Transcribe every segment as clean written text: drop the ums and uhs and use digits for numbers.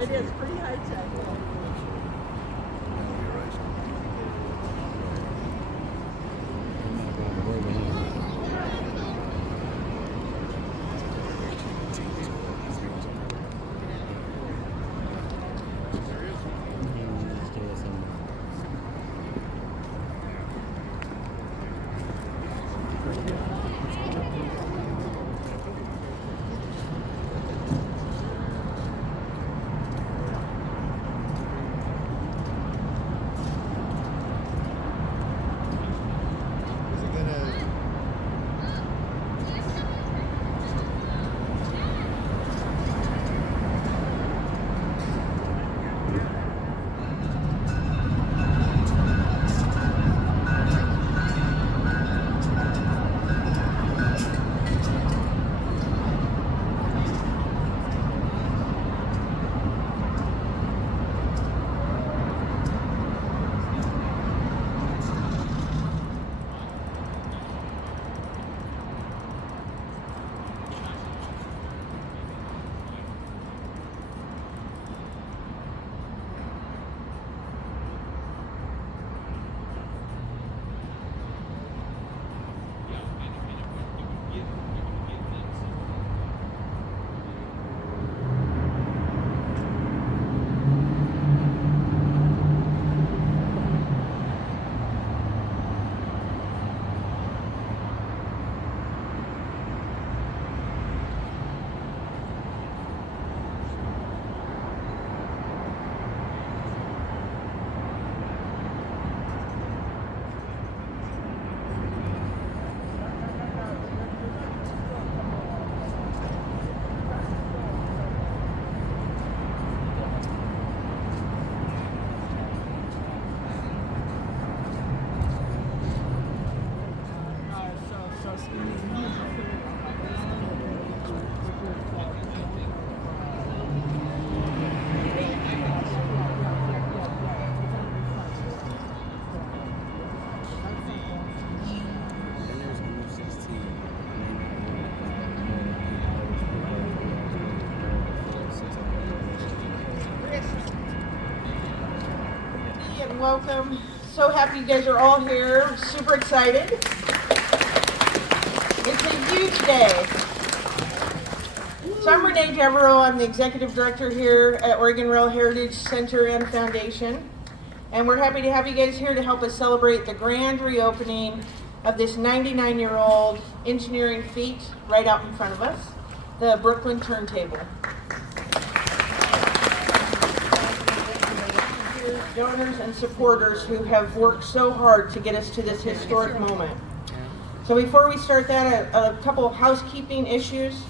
It is pretty high tech. Welcome. So happy you guys are all here. Super excited. It's a huge day. So I'm Renee Devereaux. I'm the executive director here at Oregon Rail Heritage Center and Foundation. And we're happy to have you guys here to help us celebrate the grand reopening of this 99-year-old engineering feat right out in front of us, the Brooklyn Turntable. Donors and supporters who have worked so hard to get us to this historic moment. So before we start that, a couple of housekeeping issues.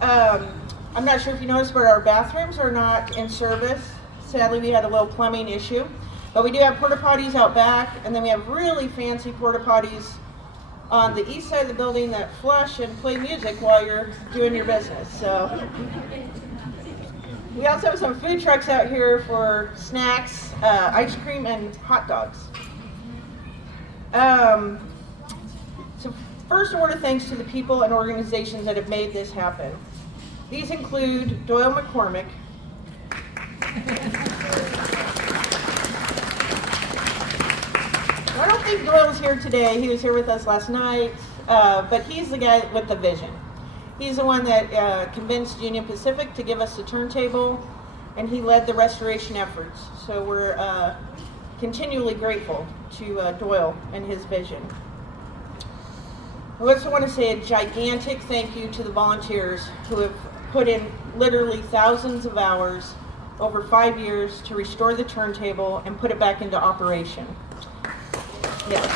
I'm not sure if you noticed, but our bathrooms are not in service. Sadly, we had a little plumbing issue. But we do have porta potties out back, and then we have really fancy porta potties on the east side of the building that flush and play music while you're doing your business. So we also have some food trucks out here for snacks, ice cream, and hot dogs. So first, a word of thanks to the people and organizations that have made this happen. These include Doyle McCormick, I don't think Doyle's here today. He was here with us last night, but he's the guy with the vision. He's the one that convinced Union Pacific to give us the turntable, and he led the restoration efforts. So we're continually grateful to Doyle and his vision. I also want to say a gigantic thank you to the volunteers who have put in literally thousands of hours over 5 years to restore the turntable and put it back into operation. Yes.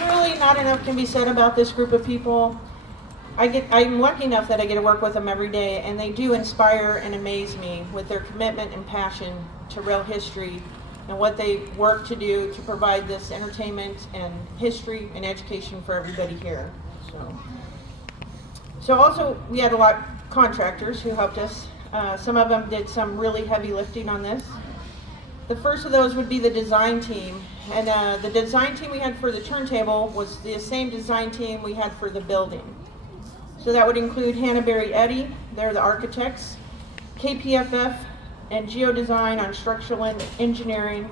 Really not enough can be said about this group of people. I'm lucky enough that I get to work with them every day, and they do inspire and amaze me with their commitment and passion to rail history and what they work to do to provide this entertainment and history and education for everybody here. So also we had a lot of contractors who helped us. Some of them did some really heavy lifting on this. The first of those would be the design team, And the design team we had for the turntable was the same design team we had for the building. So that would include Hannah Berry Eddy, they're the architects, KPFF and Geodesign on structural engineering,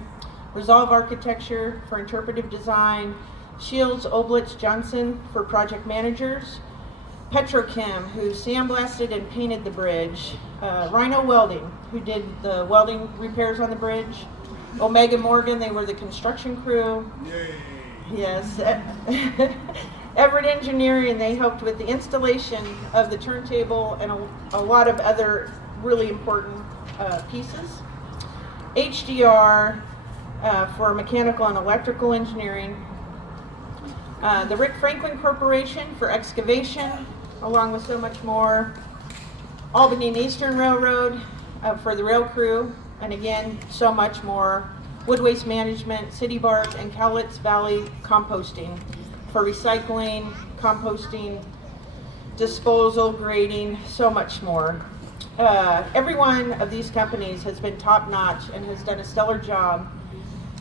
Resolve Architecture for interpretive design, Shields, Oblitz, Johnson for project managers, Petrochem, who sandblasted and painted the bridge, Rhino Welding, who did the welding repairs on the bridge, Omega Morgan, they were the construction crew. Yay. Yes. Everett Engineering, they helped with the installation of the turntable and a lot of other really important pieces. HDR for mechanical and electrical engineering. The Rick Franklin Corporation for excavation, along with so much more. Albany and Eastern Railroad for the rail crew, and again, so much more. Wood Waste Management, City Bark, and Cowlitz Valley Composting for recycling, composting, disposal, grading, so much more. Every one of these companies has been top-notch and has done a stellar job.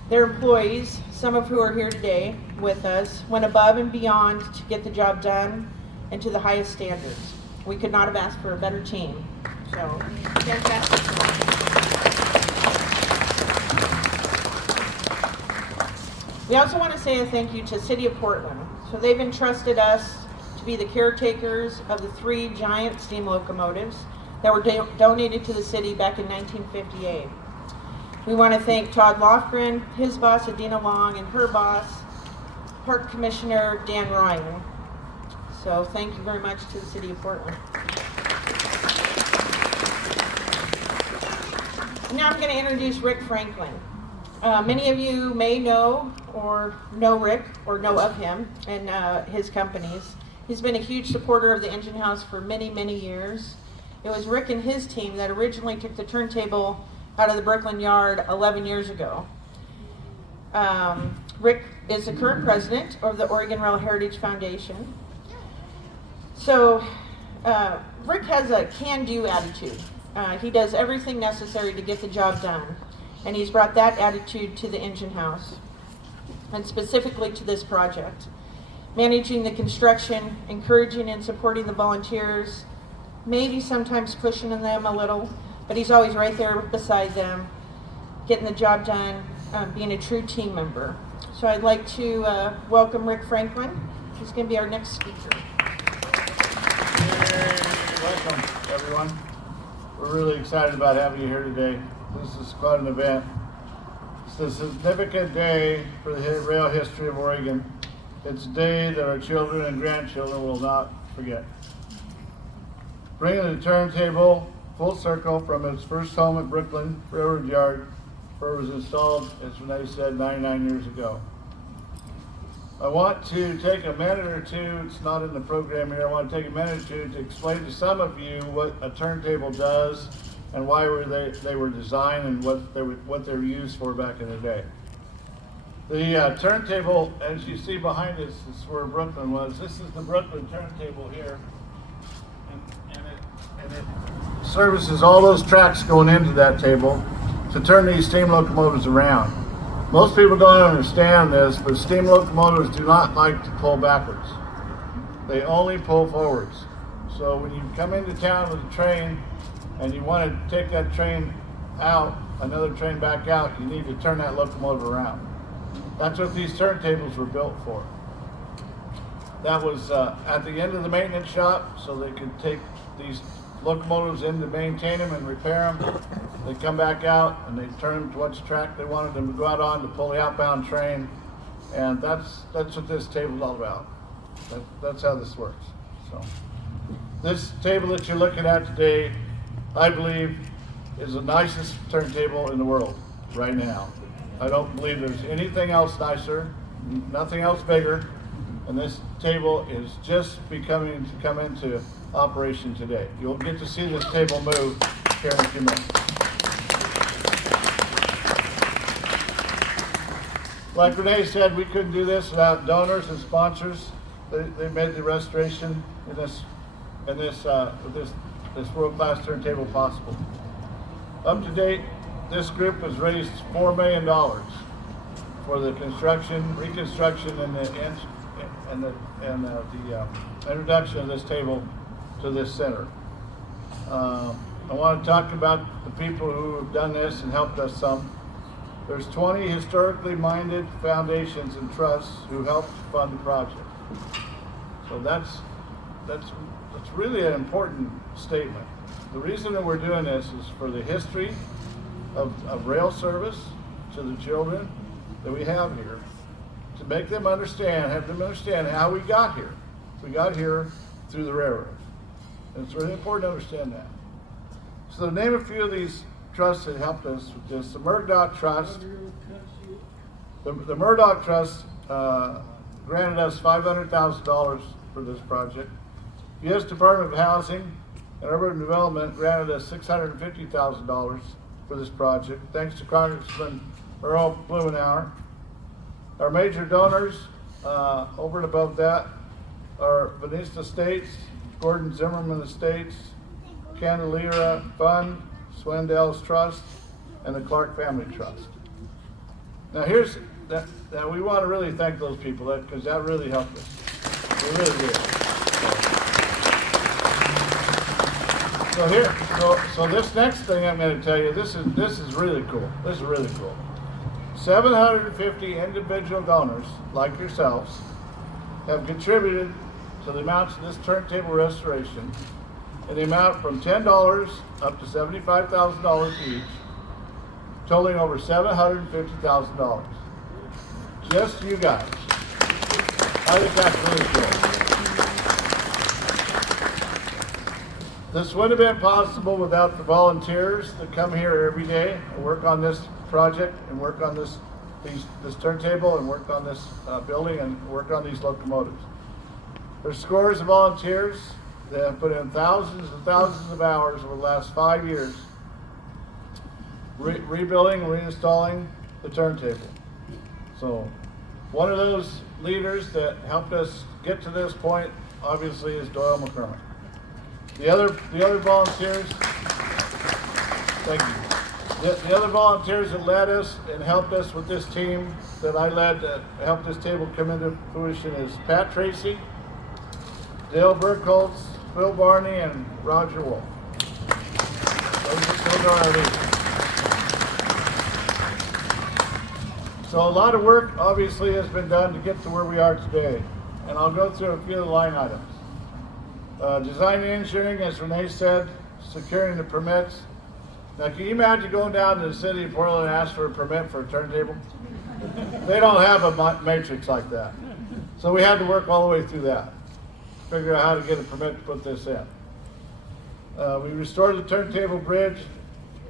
Their employees, some of who are here today with us, went above and beyond to get the job done and to the highest standards. We could not have asked for a better team. So, fantastic. We also want to say a thank you to City of Portland. So they've entrusted us to be the caretakers of the 3 giant steam locomotives that were donated to the city back in 1958. We want to thank Todd Lofgren, his boss Adina Long, and her boss, Park Commissioner Dan Ryan. So thank you very much to the City of Portland. Now I'm going to introduce Rick Franklin. Many of you may know or know Rick or know of him and his companies. He's been a huge supporter of the engine house for many, many years. It was Rick and his team that originally took the turntable out of the Brooklyn yard 11 years ago. Rick is the current president of the Oregon Rail Heritage Foundation. So Rick has a can-do attitude. He does everything necessary to get the job done. And he's brought that attitude to the engine house, and specifically to this project. Managing the construction, encouraging and supporting the volunteers, maybe sometimes pushing them a little, but he's always right there beside them, getting the job done, being a true team member. So I'd like to welcome Rick Franklin. He's going to be our next speaker. Yay. Welcome, everyone. We're really excited about having you here today. This is quite an event. It's a significant day for the rail history of Oregon. It's a day that our children and grandchildren will not forget. Bringing the turntable full circle from its first home at Brooklyn Railroad Yard, where it was installed, as Renee said, 99 years ago. I want to take a minute or two, it's not in the program here, I want to take a minute or two to explain to some of you what a turntable does and why they were designed and what they were used for back in the day. The turntable, as you see behind us, is where Brooklyn was. This is the Brooklyn turntable here, and it services all those tracks going into that table to turn these steam locomotives around. Most people don't understand this, but steam locomotives do not like to pull backwards. They only pull forwards. So when you come into town with a train and you want to take that train out, another train back out, you need to turn that locomotive around. That's what these turntables were built for. That was at the end of the maintenance shop, so they could take these locomotives in to maintain them and repair them. They come back out and they turn them to which track they wanted them to go out on to pull the outbound train. And that's what this table is all about. That's how this works. So this table that you're looking at today, I believe, is the nicest turntable in the world right now. I don't believe there's anything else nicer, nothing else bigger, and this table is just beginning to come into operation today. You'll get to see this table move here in a few minutes. Like Renee said, we couldn't do this without donors and sponsors. They made the restoration in this world-class turntable possible. Up to date, this group has raised $4 million for the construction, reconstruction, and the introduction of this table to this center. I want to talk about the people who have done this and helped us some. There's 20 historically minded foundations and trusts who helped fund the project. So that's really an important statement. The reason that we're doing this is for the history of rail service to the children that we have here, to make them understand, have them understand how we got here. We got here through the railroad. And it's really important to understand that. So to name a few of these trusts that helped us with this, the Murdoch Trust. The Murdoch Trust granted us $500,000 for this project. The U.S. Department of Housing and Urban Development granted us $650,000 for this project, thanks to Congressman Earl Blumenauer. Our major donors, over and above that, are Vanessa Estates, Gordon Zimmerman Estates, Candelera Fund, Swindell's Trust, and the Clark Family Trust. Now now we want to really thank those people because that really helped us. They really did. So this next thing I'm going to tell you, this is really cool. This is really cool. 750 individual donors like yourselves have contributed to the amounts of this turntable restoration in the amount from $10 up to $75,000 each, totaling over $750,000. Just you guys. I think that's really cool. This wouldn't have been possible without the volunteers that come here every day and work on this project and work on this turntable and work on this building and work on these locomotives. There's scores of volunteers that have put in thousands and thousands of hours over the last 5 years rebuilding and reinstalling the turntable. So one of those leaders that helped us get to this point obviously is Doyle McCormick. The other volunteers, thank you. The other volunteers that led us and helped us with this team that I led that helped this table come into fruition is Pat Tracy, Dale Burkholz, Phil Barney, and Roger Wolf. Those are our leaders. So a lot of work obviously has been done to get to where we are today. And I'll go through a few of the line items. Design and engineering, as Renee said, securing the permits. Now can you imagine going down to the city of Portland and ask for a permit for a turntable? They don't have a matrix like that. So we had to work all the way through that. Figure out how to get a permit to put this in. We restored the turntable bridge,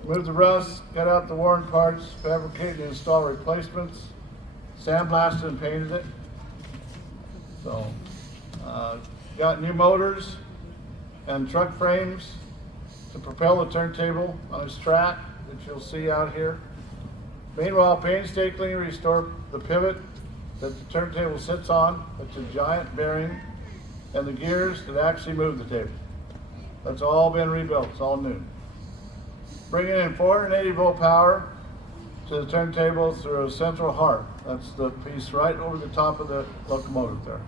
moved the rust, cut out the worn parts, fabricated and installed replacements, sandblasted and painted it. So, got new motors and truck frames to propel the turntable on its track that you'll see out here. Meanwhile, painstakingly restored the pivot that the turntable sits on. It's a giant bearing, and the gears that actually move the table. That's all been rebuilt. It's all new. Bringing in 480 volt power to the turntable through a central heart. That's the piece right over the top of the locomotive there.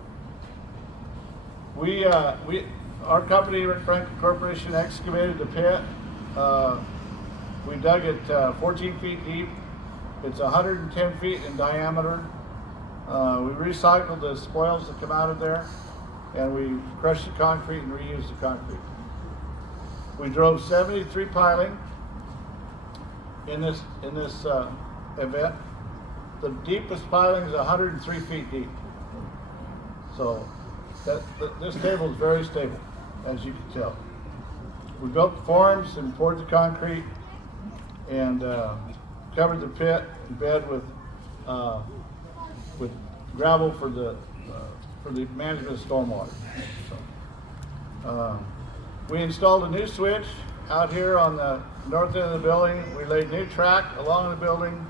Our company, Rick Franklin Corporation, excavated the pit. We dug it 14 feet deep. It's 110 feet in diameter. We recycled the spoils that come out of there, and we crushed the concrete and reused the concrete. We drove 73 piling in this event. The deepest piling is 103 feet deep. So this table is very stable, as you can tell. We built the forms and poured the concrete and covered the pit and bed with gravel for the management of stormwater. So, we installed a new switch out here on the north end of the building. We laid new track along the building,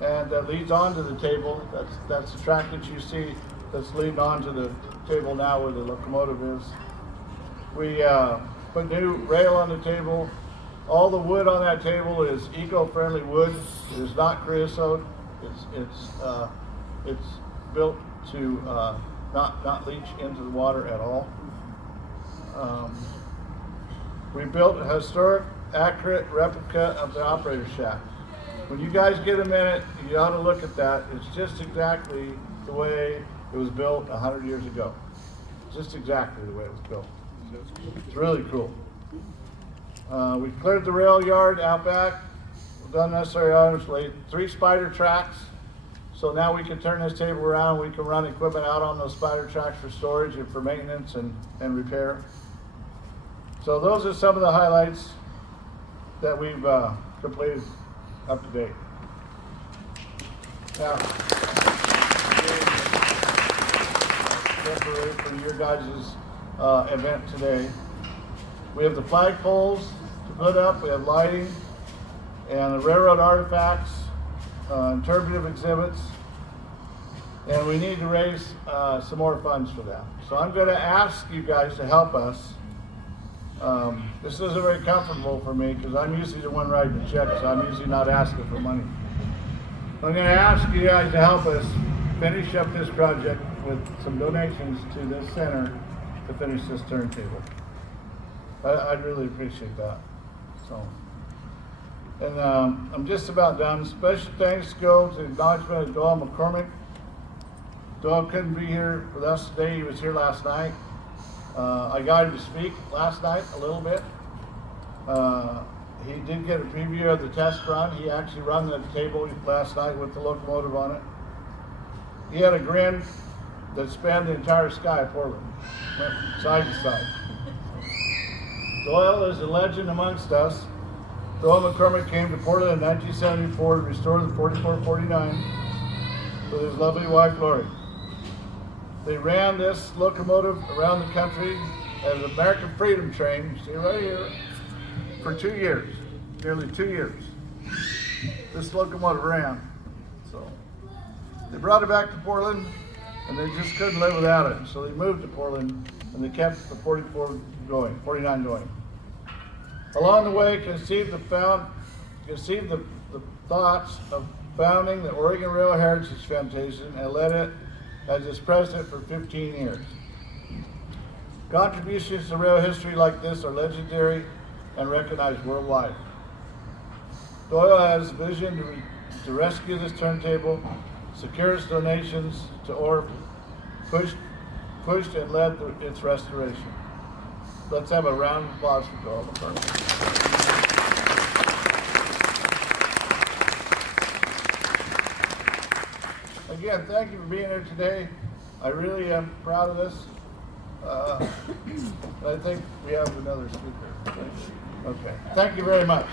and that leads onto the table. That's the track that you see that's leading onto the table now where the locomotive is. We put new rail on the table. All the wood on that table is eco-friendly wood. It is not creosote. It's built to not leach into the water at all. We built a historic, accurate replica of the operator shack. When you guys get a minute, you ought to look at that. It's just exactly the way it was built 100 years ago. Just exactly the way it was built. It's really cool. We cleared the rail yard out back. We've done necessary items, laid 3 spider tracks. So now we can turn this table around. We can run equipment out on those spider tracks for storage and for maintenance and repair. So those are some of the highlights that we've completed up to date. Now, for your guys' event today, we have the flagpoles to put up, we have lighting, and the railroad artifacts, interpretive exhibits, and we need to raise some more funds for that. So I'm going to ask you guys to help us. This isn't very comfortable for me because I'm usually the one writing the checks, so I'm usually not asking for money. I'm going to ask you guys to help us finish up this project with some donations to this center to finish this turntable. I'd really appreciate that. So, and I'm just about done. Special thanks go to the acknowledgement of Doyle McCormick. Doyle couldn't be here with us today. He was here last night. I got him to speak last night a little bit. He did get a preview of the test run. He actually ran the table last night with the locomotive on it. He had a grin that spanned the entire sky of Portland, went from side to side. Doyle is a legend amongst us. Doyle McCormick came to Portland in 1974 to restore the 4449 with his lovely wife Lori. They ran this locomotive around the country as an American Freedom Train, you see right here, for 2 years, nearly 2 years. This locomotive ran. So they brought it back to Portland, and they just couldn't live without it. So they moved to Portland, and they kept the 49 going. Along the way, conceived the thoughts of founding the Oregon Rail Heritage Foundation and led it as its president for 15 years. Contributions to rail history like this are legendary and recognized worldwide. Doyle has a vision to rescue this turntable, secure its donations to ORHF, pushed and led its restoration. Let's have a round of applause for Doyle McCormick. Again, thank you for being here today. I really am proud of this. I think we have another speaker. Okay, thank you very much.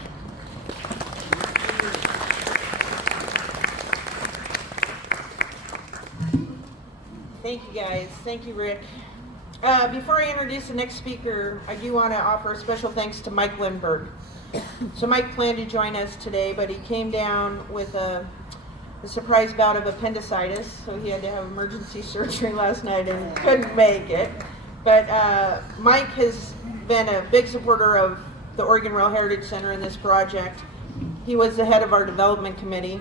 Thank you guys. Thank you, Rick. Before I introduce the next speaker, I do want to offer a special thanks to Mike Lindbergh. So Mike planned to join us today, but he came down with a surprise bout of appendicitis, so he had to have emergency surgery last night and couldn't make it. But Mike has been a big supporter of the Oregon Rail Heritage Center in this project. He was the head of our development committee,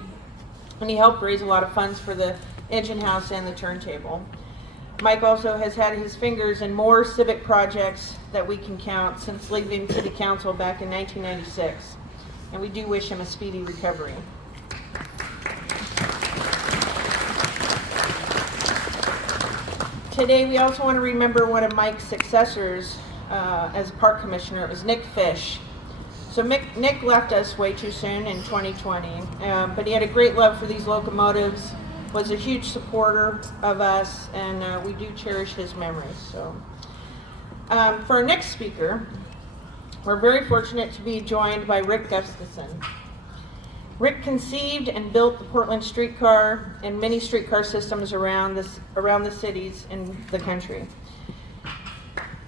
and he helped raise a lot of funds for the engine house and the turntable. Mike also has had his fingers in more civic projects that we can count since leaving City Council back in 1996, and we do wish him a speedy recovery. Today we also want to remember one of Mike's successors as park commissioner. It was Nick Fish. So Nick left us way too soon in 2020, but he had a great love for these locomotives, was a huge supporter of us, and we do cherish his memories. So for our next speaker, we're very fortunate to be joined by Rick Gustafson. Rick conceived and built the Portland streetcar and many streetcar systems around the cities in the country.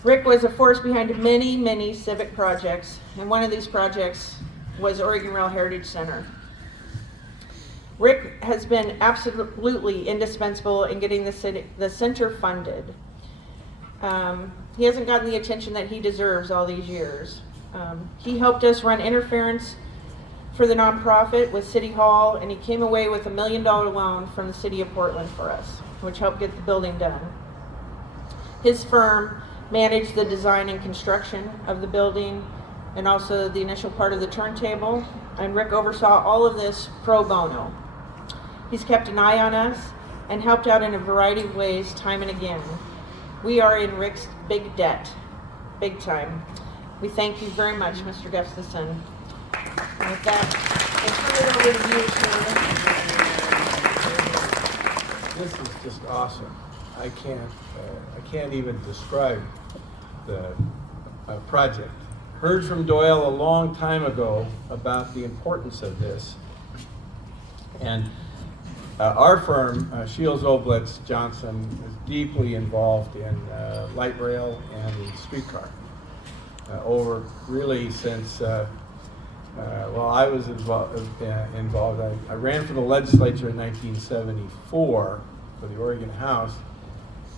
Rick was a force behind many, many civic projects, and one of these projects was Oregon Rail Heritage Center. Rick has been absolutely indispensable in getting the center funded. He hasn't gotten the attention that he deserves all these years. He helped us run interference for the nonprofit with City Hall, and he came away with $1 million loan from the City of Portland for us, which helped get the building done. His firm managed the design and construction of the building and also the initial part of the turntable, and Rick oversaw all of this pro bono. He's kept an eye on us and helped out in a variety of ways time and again. We are in Rick's big debt, big time. We thank you very much, Mr. Gustafson. And with that, I turn it over to you, sir. This is just awesome. I can't even describe the project. Heard from Doyle a long time ago about the importance of this, and our firm, Shields, Oblitz, Johnson, is deeply involved in light rail and streetcar. Over really since I was involved. I ran for the legislature in 1974 for the Oregon House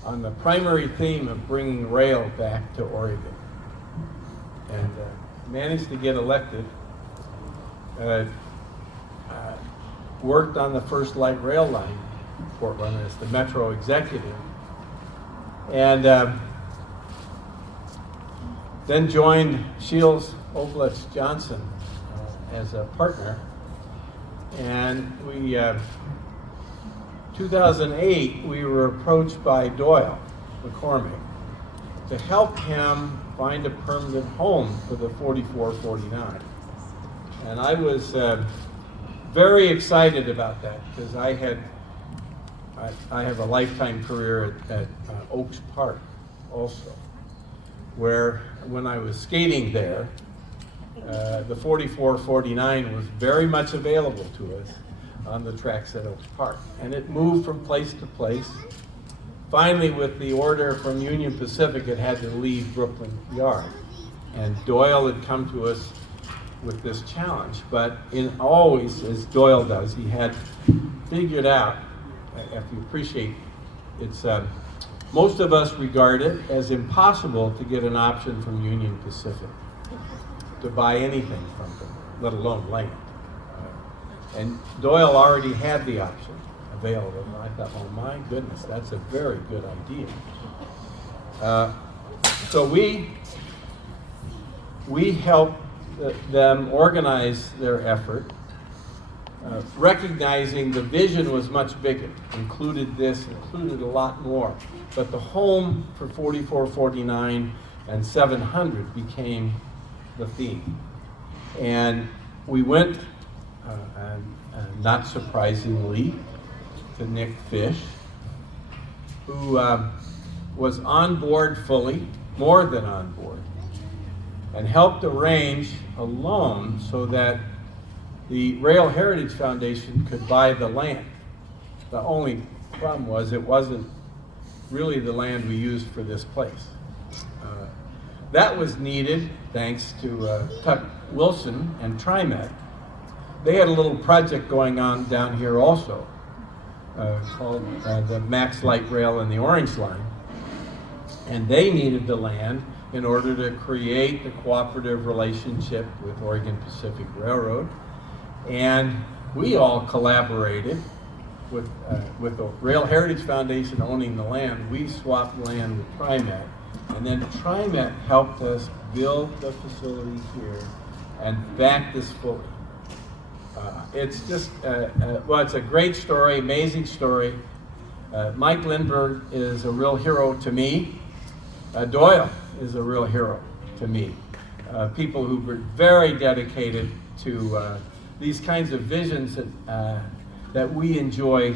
on the primary theme of bringing rail back to Oregon, and managed to get elected. Worked on the first light rail line in Portland as the Metro executive, and then joined Shields, Oblitz, Johnson as a partner. And we, 2008, we were approached by Doyle, McCormick, to help him find a permanent home for the 4449. And I was very excited about that, because I have a lifetime career at Oaks Park also, where when I was skating there, the 4449 was very much available to us on the tracks at Oaks Park. And it moved from place to place. Finally, with the order from Union Pacific, it had to leave Brooklyn Yard. And Doyle had come to us with this challenge, but always, as Doyle does, he had figured out, if you appreciate, it's most of us regard it as impossible to get an option from Union Pacific to buy anything from them, let alone land. And Doyle already had the option available, and I thought, oh my goodness, that's a very good idea. So we helped them organize their effort, recognizing the vision was much bigger, included a lot more. But the home for 4449 and 700 became the theme. And we went, not surprisingly, to Nick Fish, who was on board fully, more than on board, and helped arrange a loan so that the Rail Heritage Foundation could buy the land. The only problem was it wasn't really the land we used for this place. That was needed thanks to Tuck Wilson and TriMet. They had a little project going on down here also called the Max Light Rail and the Orange Line. And they needed the land in order to create the cooperative relationship with Oregon Pacific Railroad. And we all collaborated with the Rail Heritage Foundation owning the land. We swapped land with TriMet, and then TriMet helped us build the facility here and back this fully. It's just, well, it's a great story, amazing story. Mike Lindbergh is a real hero to me. Doyle is a real hero to me. People who were very dedicated to these kinds of visions that we enjoy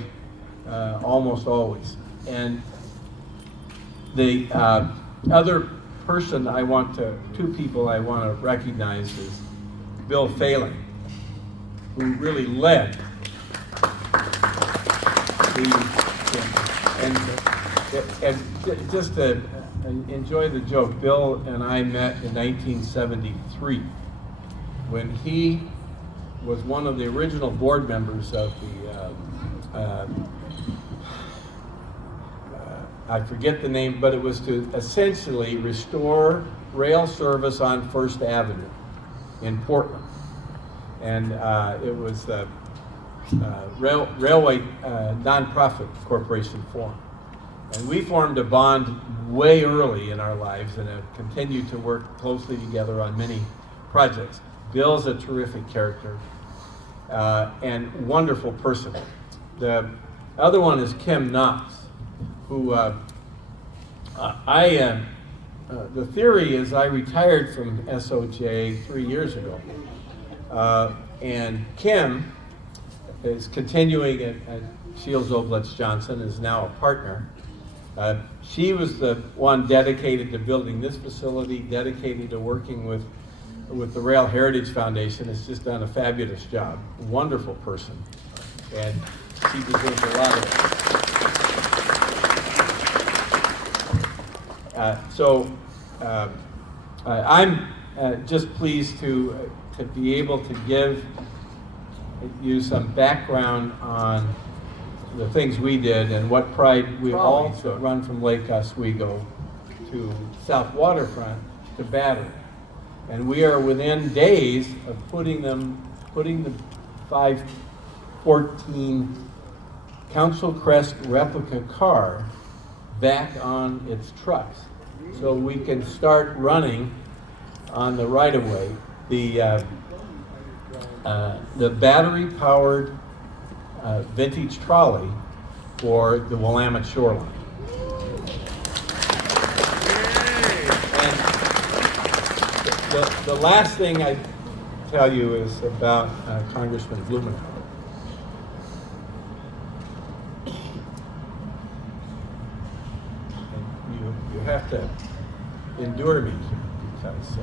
almost always. And the other person two people I want to recognize is Bill Phelan, who really led and just to enjoy the joke, Bill and I met in 1973 when he was one of the original board members of the, I forget the name, but it was to essentially restore rail service on First Avenue in Portland. And it was the Railway Nonprofit Corporation formed. And we formed a bond way early in our lives and have continued to work closely together on many projects. Bill's a terrific character and wonderful person. The other one is Kim Knox, who the theory is I retired from SOJ 3 years ago. And Kim is continuing at Shields Oblitz Johnson, is now a partner. She was the one dedicated to building this facility, dedicated to working with the Rail Heritage Foundation. Has just done a fabulous job. Wonderful person, and she deserves a lot of it. I'm just pleased to be able to give you some background on the things we did and what pride we all that run from Lake Oswego to South Waterfront to Battery. And we are within days of putting the 514 Council Crest replica car back on its trucks, so we can start running on the right-of-way the battery-powered vintage trolley for the Willamette shoreline. And the last thing I tell you is about Congressman Blumenauer. You have to endure me because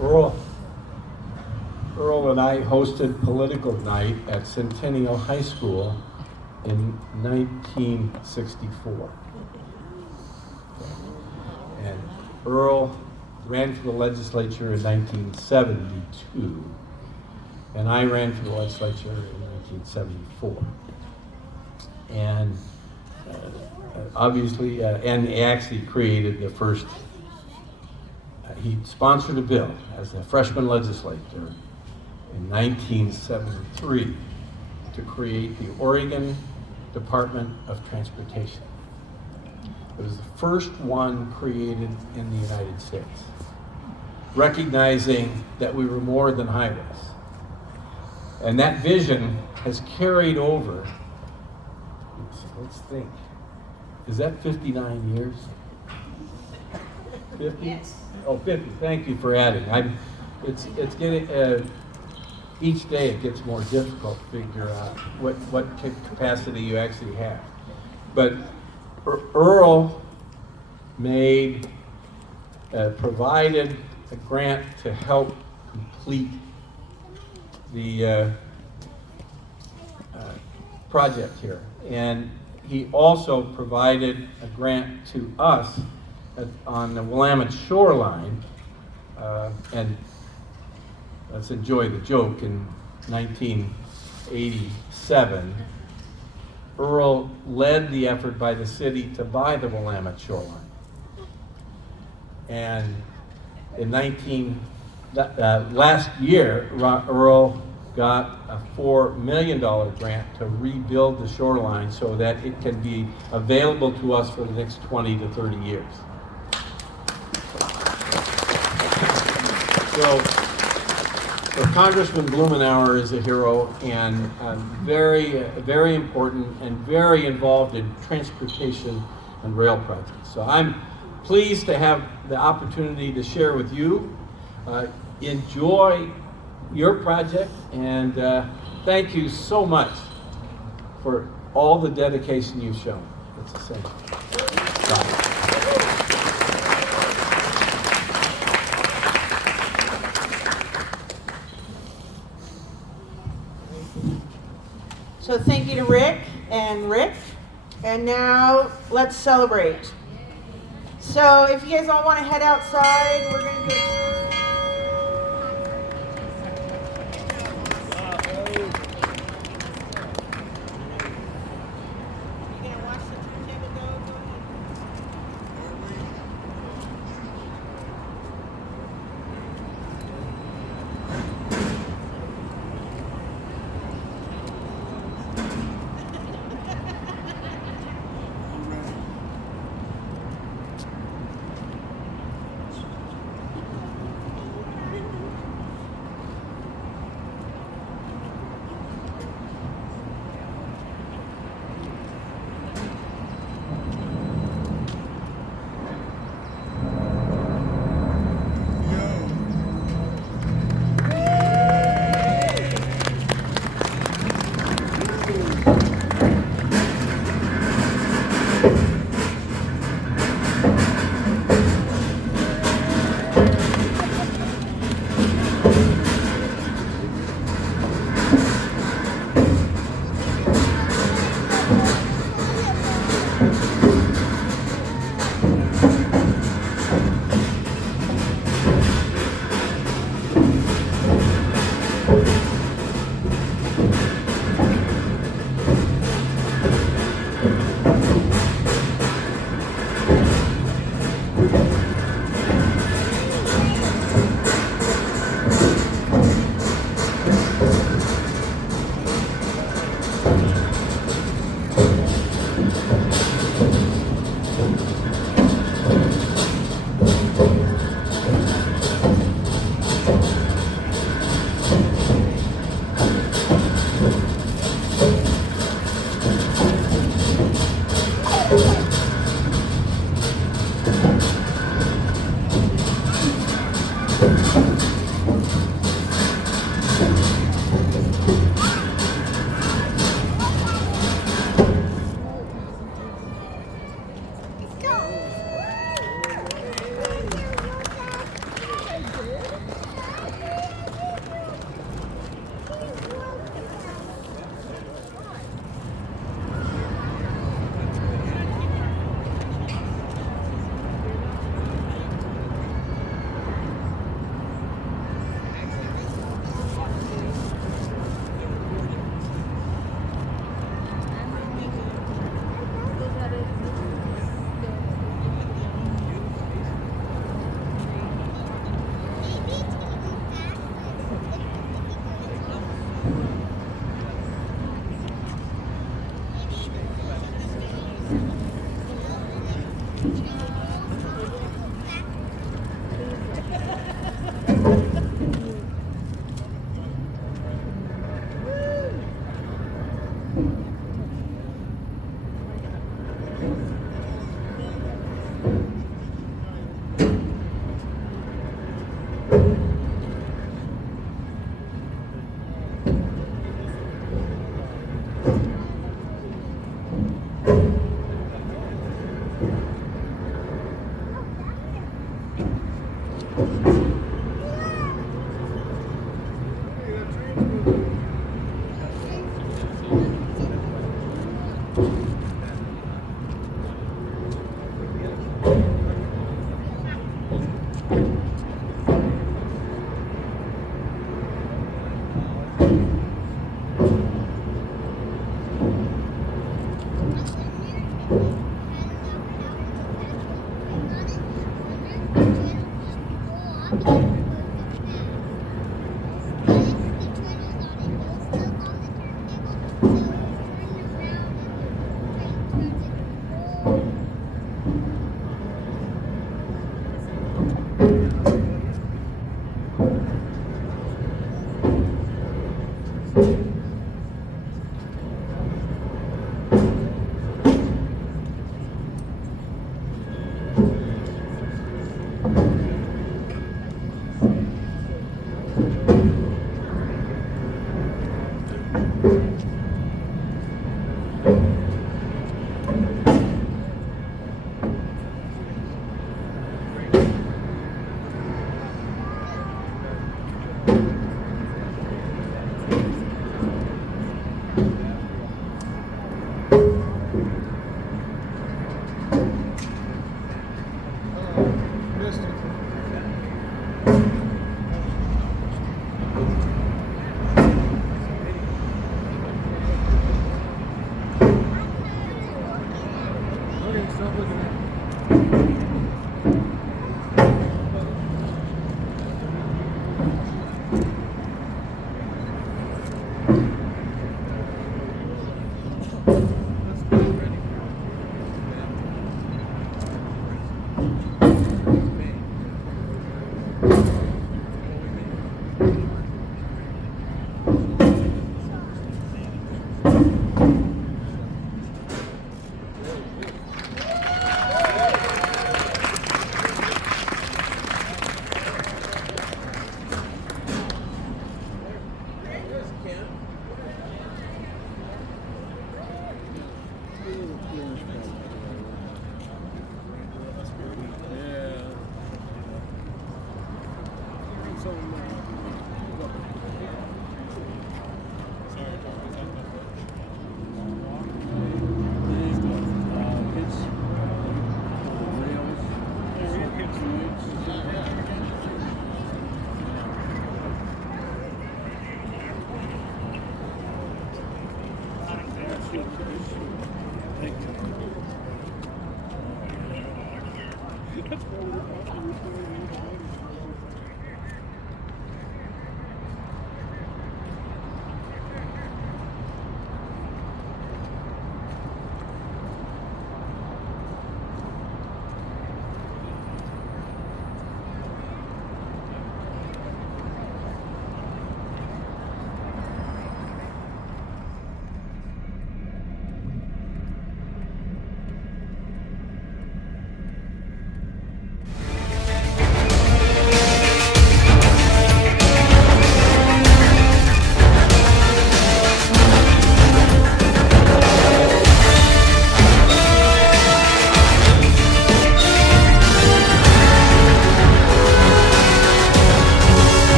Earl and I hosted political night at Centennial High School in 1964. And Earl ran for the legislature in 1972, and I ran for the legislature in 1974. And obviously, and he actually created the first, he sponsored a bill as a freshman legislator in 1973 to create the Oregon Department of Transportation. It was the first one created in the United States, recognizing that we were more than highways. And that vision has carried over, let's think, is that 59 years? 50? Yes. Oh, 50, thank you for adding. It's getting, each day it gets more difficult to figure out what capacity you actually have. But Earl provided a grant to help complete the project here. And he also provided a grant to us on the Willamette shoreline, and let's enjoy the joke. In 1987, Earl led the effort by the city to buy the Willamette shoreline. And in last year, Earl got a $4 million grant to rebuild the shoreline so that it can be available to us for the next 20 to 30 years. So Congressman Blumenauer is a hero and very, very important and very involved in transportation and rail projects. So I'm pleased to have the opportunity to share with you. Enjoy your project, and thank you so much for all the dedication you've shown. It's essential. Bye. So thank you to Rick. And now let's celebrate. So if you guys all want to head outside, we're going to do a